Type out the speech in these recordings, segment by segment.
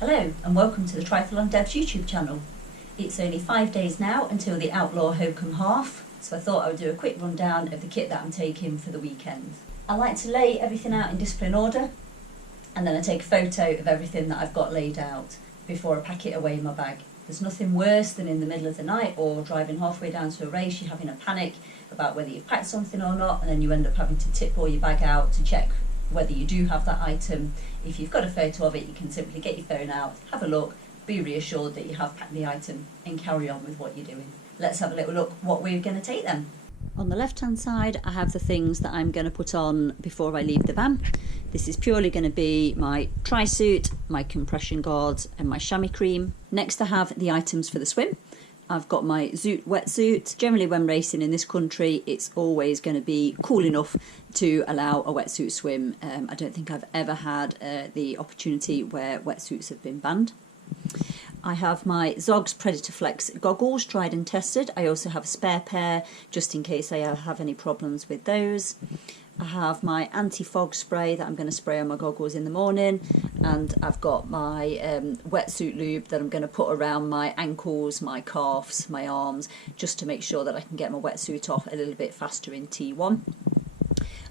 Hello and welcome to the Triathlon Devs YouTube channel. It's only 5 days now until the Outlaw Holkham half, so I thought I would do a quick rundown of the kit that I'm taking for the weekend. I like to lay everything out in discipline order, and then I take a photo of everything that I've got laid out before I pack it away in my bag. There's nothing worse than in the middle of the night or driving halfway down to a race, you're having a panic about whether you've packed something or not, and then you end up having to tip all your bag out to check whether you do have that item. If you've got a photo of it, you can simply get your phone out, have a look, be reassured that you have packed the item and carry on with what you're doing. Let's have a little look what we're going to take then. On the left hand side I have the things that I'm going to put on before I leave the van. This is purely going to be my tri-suit, my compression guards and my chamois cream. Next I have the items for the swim. I've got my Zoot wetsuit. Generally when racing in this country it's always going to be cool enough to allow a wetsuit swim. I don't think I've ever had the opportunity where wetsuits have been banned. I have my Zog's Predator Flex goggles, tried and tested. I also have a spare pair just in case I have any problems with those. I have my anti-fog spray that I'm going to spray on my goggles in the morning, and I've got my wetsuit lube that I'm going to put around my ankles, my calves, my arms, just to make sure that I can get my wetsuit off a little bit faster in T1.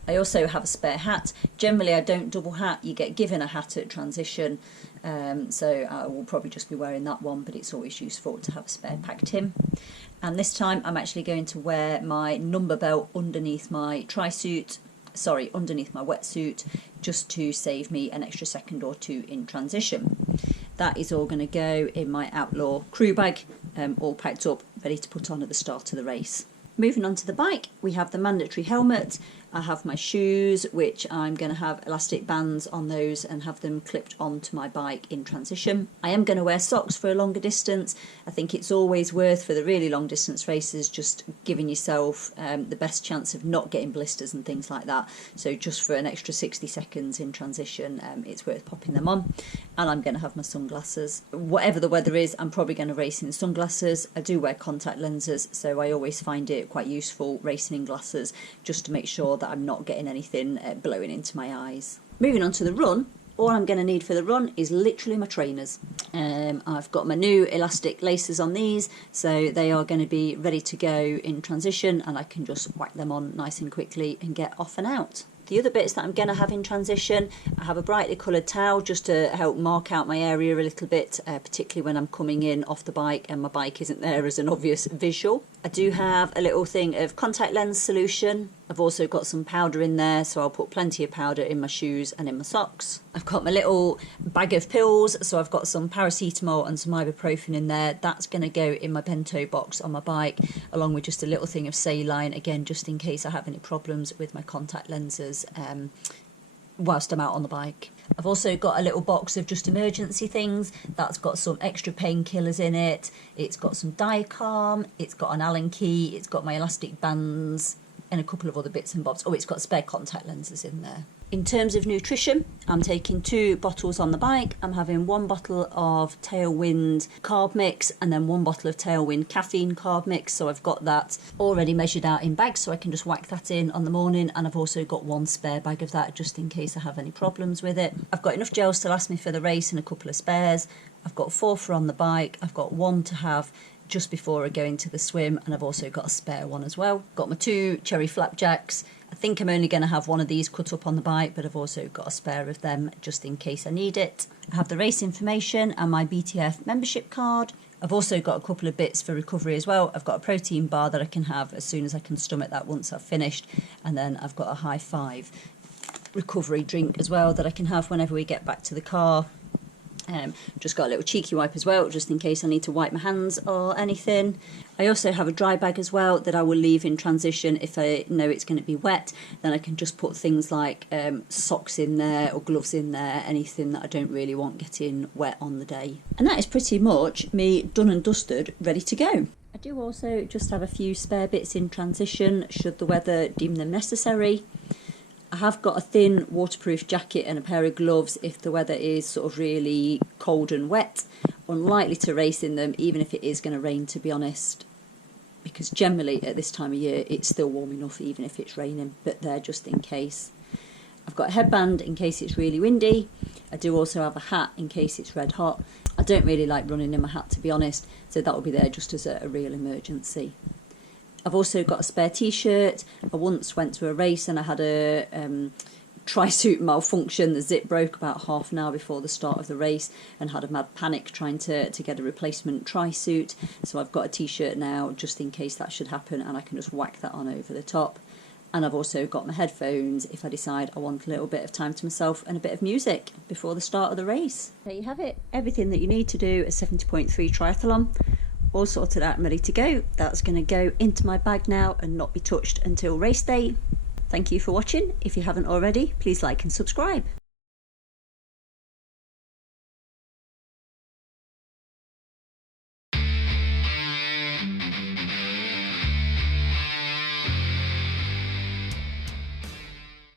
I also have a spare hat. Generally I don't double hat, you get given a hat at transition, so I will probably just be wearing that one, but it's always useful to have a spare packed in. And this time I'm actually going to wear my number belt underneath my underneath my wetsuit, just to save me an extra second or two in transition. That is all going to go in my Outlaw crew bag, all packed up, ready to put on at the start of the race. Moving on to the bike, we have the mandatory helmet. I have my shoes, which I'm going to have elastic bands on those and have them clipped onto my bike in transition. I am going to wear socks for a longer distance. I think it's always worth, for the really long distance races, just giving yourself the best chance of not getting blisters and things like that. So just for an extra 60 seconds in transition, it's worth popping them on. And I'm going to have my sunglasses. Whatever the weather is, I'm probably going to race in sunglasses. I do wear contact lenses, so I always find it quite useful racing in glasses, just to make sure that I'm not getting anything blowing into my eyes. Moving on to the run, all I'm going to need for the run is literally my trainers. I've got my new elastic laces on these, so they are going to be ready to go in transition, and I can just whack them on nice and quickly and get off and out. The other bits that I'm going to have in transition, I have a brightly coloured towel just to help mark out my area a little bit, particularly when I'm coming in off the bike and my bike isn't there as an obvious visual. I do have a little thing of contact lens solution. I've also got some powder in there, so I'll put plenty of powder in my shoes and in my socks. I've got my little bag of pills, so I've got some paracetamol and some ibuprofen in there. That's going to go in my bento box on my bike, along with just a little thing of saline, again just in case I have any problems with my contact lenses whilst I'm out on the bike. I've also got a little box of just emergency things. That's got some extra painkillers in it. It's got some Diacalm, it's got an Allen key, it's got my elastic bands and a couple of other bits and bobs. Oh, it's got spare contact lenses in there. In terms of nutrition, I'm taking 2 bottles on the bike. I'm having 1 bottle of Tailwind carb mix and then 1 bottle of Tailwind caffeine carb mix. So I've got that already measured out in bags, so I can just whack that in on the morning. And I've also got 1 spare bag of that just in case I have any problems with it. I've got enough gels to last me for the race and a couple of spares. I've got 4 for on the bike. I've got 1 to have just before I go into the swim, and I've also got a spare one as well. Got my 2 cherry flapjacks. I think I'm only going to have 1 of these cut up on the bike, but I've also got a spare of them just in case I need it. I have the race information and my BTF membership card. I've also got a couple of bits for recovery as well. I've got a protein bar that I can have as soon as I can stomach that once I've finished, and then I've got a high 5 recovery drink as well that I can have whenever we get back to the car. Just got a little cheeky wipe as well, just in case I need to wipe my hands or anything. I also have a dry bag as well that I will leave in transition if I know it's going to be wet. Then I can just put things like socks in there or gloves in there, anything that I don't really want getting wet on the day. And that is pretty much me done and dusted, ready to go. I do also just have a few spare bits in transition should the weather deem them necessary. I have got a thin waterproof jacket and a pair of gloves if the weather is sort of really cold and wet. Unlikely to race in them, even if it is going to rain, to be honest, because generally at this time of year it's still warm enough even if it's raining, but they're just in case. I've got a headband in case it's really windy. I do also have a hat in case it's red hot. I don't really like running in my hat, to be honest, so that will be there just as a real emergency. I've also got a spare t-shirt. I once went to a race and I had a tri-suit malfunction. The zip broke about half an hour before the start of the race and had a mad panic trying to get a replacement tri-suit. So I've got a t-shirt now just in case that should happen, and I can just whack that on over the top. And I've also got my headphones if I decide I want a little bit of time to myself and a bit of music before the start of the race. There you have it. Everything that you need to do a 70.3 triathlon. All sorted out and ready to go. That's going to go into my bag now and not be touched until race day. Thank you for watching. If you haven't already, please like and subscribe.